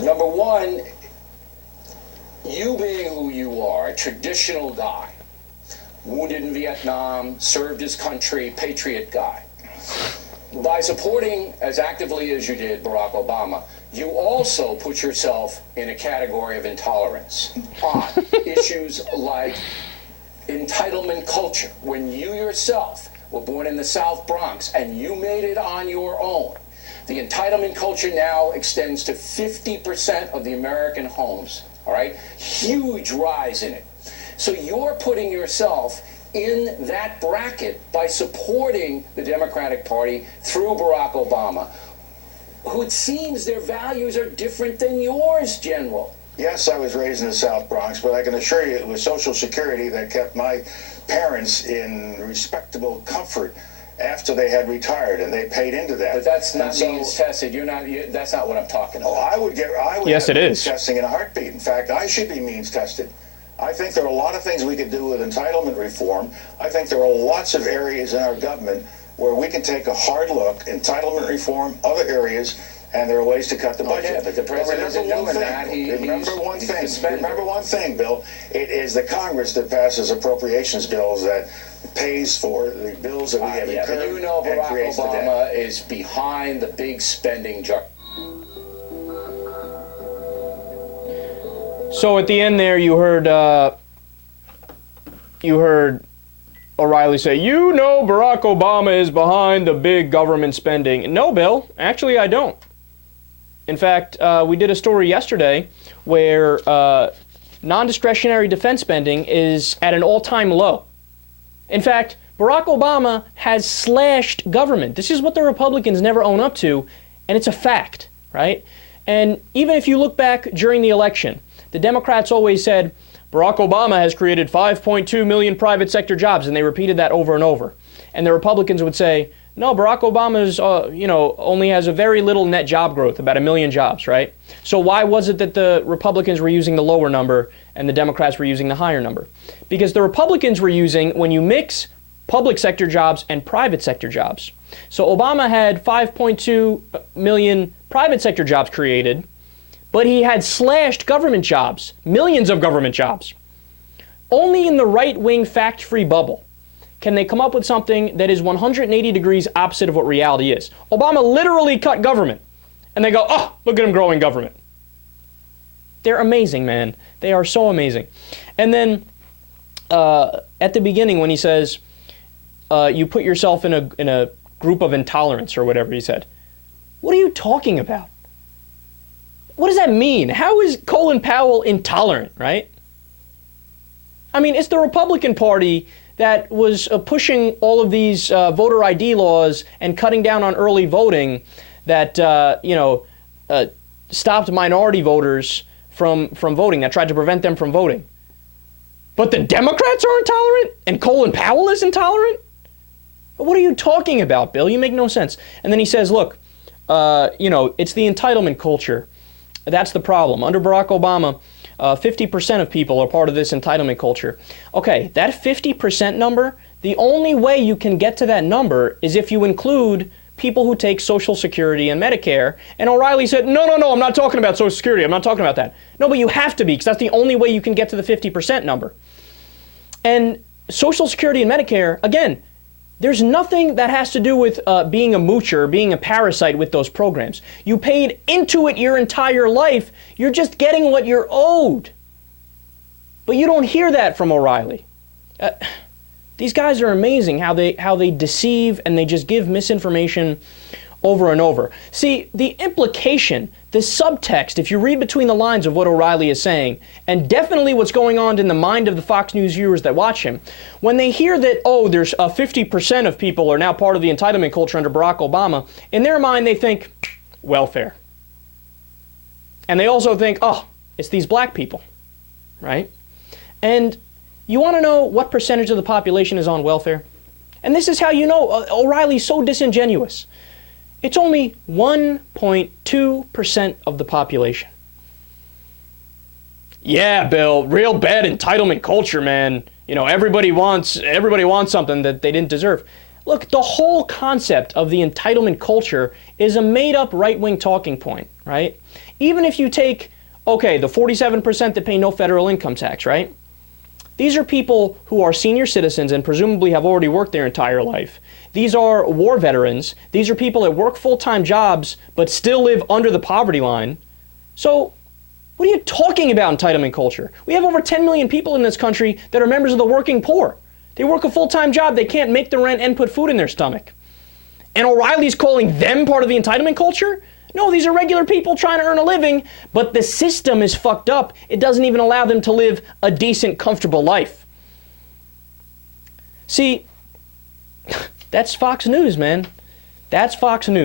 Number one, you being who you are, a traditional guy, wounded in Vietnam, served his country, patriot guy. By supporting as actively as you did Barack Obama, you also put yourself in a category of intolerance on issues like entitlement culture. When you yourself were born in the South Bronx and you made it on your own, the entitlement culture now extends to 50% of the American homes, all right? Huge rise in it. So you're putting yourself in that bracket by supporting the Democratic Party through Barack Obama, who it seems their values are different than yours, General. Yes, I was raised in the South Bronx, but I can assure you it was Social Security that kept my parents in respectable comfort after they had retired, and they paid into that. But that's not means tested. That's not what I'm talking about. Oh, I would yes, have it means is testing in a heartbeat. In fact, I should be means tested. I think there are a lot of things we could do with entitlement reform. I think there are lots of areas in our government where we can take a hard look, entitlement reform, other areas, and there are ways to cut the budget. Yeah, but the president isn't doing that. Remember one thing, Bill. It is the Congress that passes appropriations bills that pays for the bills that we have incurred. But you know Barack Obama is behind the big spending jar. So at the end there, you heard O'Reilly say, you know Barack Obama is behind the big government spending. No, Bill, actually I don't. In fact, we did a story yesterday where non-discretionary defense spending is at an all-time low. In fact, Barack Obama has slashed government. This is what the Republicans never own up to, and it's a fact, right? And even if you look back during the election, the Democrats always said, Barack Obama has created 5.2 million private sector jobs, and they repeated that over and over. And the Republicans would say, no, Barack Obama's, only has a very little net job growth, about 1 million jobs, right? So why was it that the Republicans were using the lower number and the Democrats were using the higher number? Because the Republicans were using, when you mix public sector jobs and private sector jobs. So Obama had 5.2 million private sector jobs created, but he had slashed government jobs, millions of government jobs. Only in the right-wing fact-free bubble can they come up with something that is 180 degrees opposite of what reality is. Obama literally cut government, and they go, oh, look at him growing government. They're amazing, man. They are so amazing. And then at the beginning when he says, you put yourself in a group of intolerance or whatever he said, what are you talking about? What does that mean? How is Colin Powell intolerant, right? I mean, it's the Republican Party that was pushing all of these voter ID laws and cutting down on early voting that, stopped minority voters from voting, that tried to prevent them from voting. But the Democrats are intolerant and Colin Powell is intolerant? What are you talking about, Bill? You make no sense. And then he says, look, it's the entitlement culture. That's the problem. Under Barack Obama, 50% of people are part of this entitlement culture. Okay, that 50% number, the only way you can get to that number is if you include people who take Social Security and Medicare. And O'Reilly said, no, I'm not talking about Social Security. I'm not talking about that. No, but you have to be, because that's the only way you can get to the 50% number. And Social Security and Medicare, again, there's nothing that has to do with being a moocher, being a parasite with those programs. You paid into it your entire life. You're just getting what you're owed. But you don't hear that from O'Reilly. These guys are amazing how they deceive and they just give misinformation over and over. See, the implication, the subtext, if you read between the lines of what O'Reilly is saying, and definitely what's going on in the mind of the Fox News viewers that watch him, when they hear that, oh, there's 50% of people are now part of the entitlement culture under Barack Obama, in their mind they think, welfare. And they also think, oh, it's these black people, right? And you want to know what percentage of the population is on welfare? And this is how you know O'Reilly's so disingenuous. It's only 1.2% of the population. Yeah, Bill, real bad entitlement culture, man. Everybody wants something that they didn't deserve. Look, the whole concept of the entitlement culture is a made-up right-wing talking point, right? Even if you take, okay, the 47% that pay no federal income tax, right? These are people who are senior citizens and presumably have already worked their entire life. These are war veterans. These are people that work full-time jobs but still live under the poverty line. So what are you talking about, entitlement culture? We have over 10 million people in this country that are members of the working poor. They work a full-time job. They can't make the rent and put food in their stomach. And O'Reilly's calling them part of the entitlement culture? No, these are regular people trying to earn a living, but the system is fucked up. It doesn't even allow them to live a decent, comfortable life. See, that's Fox News, man. That's Fox News.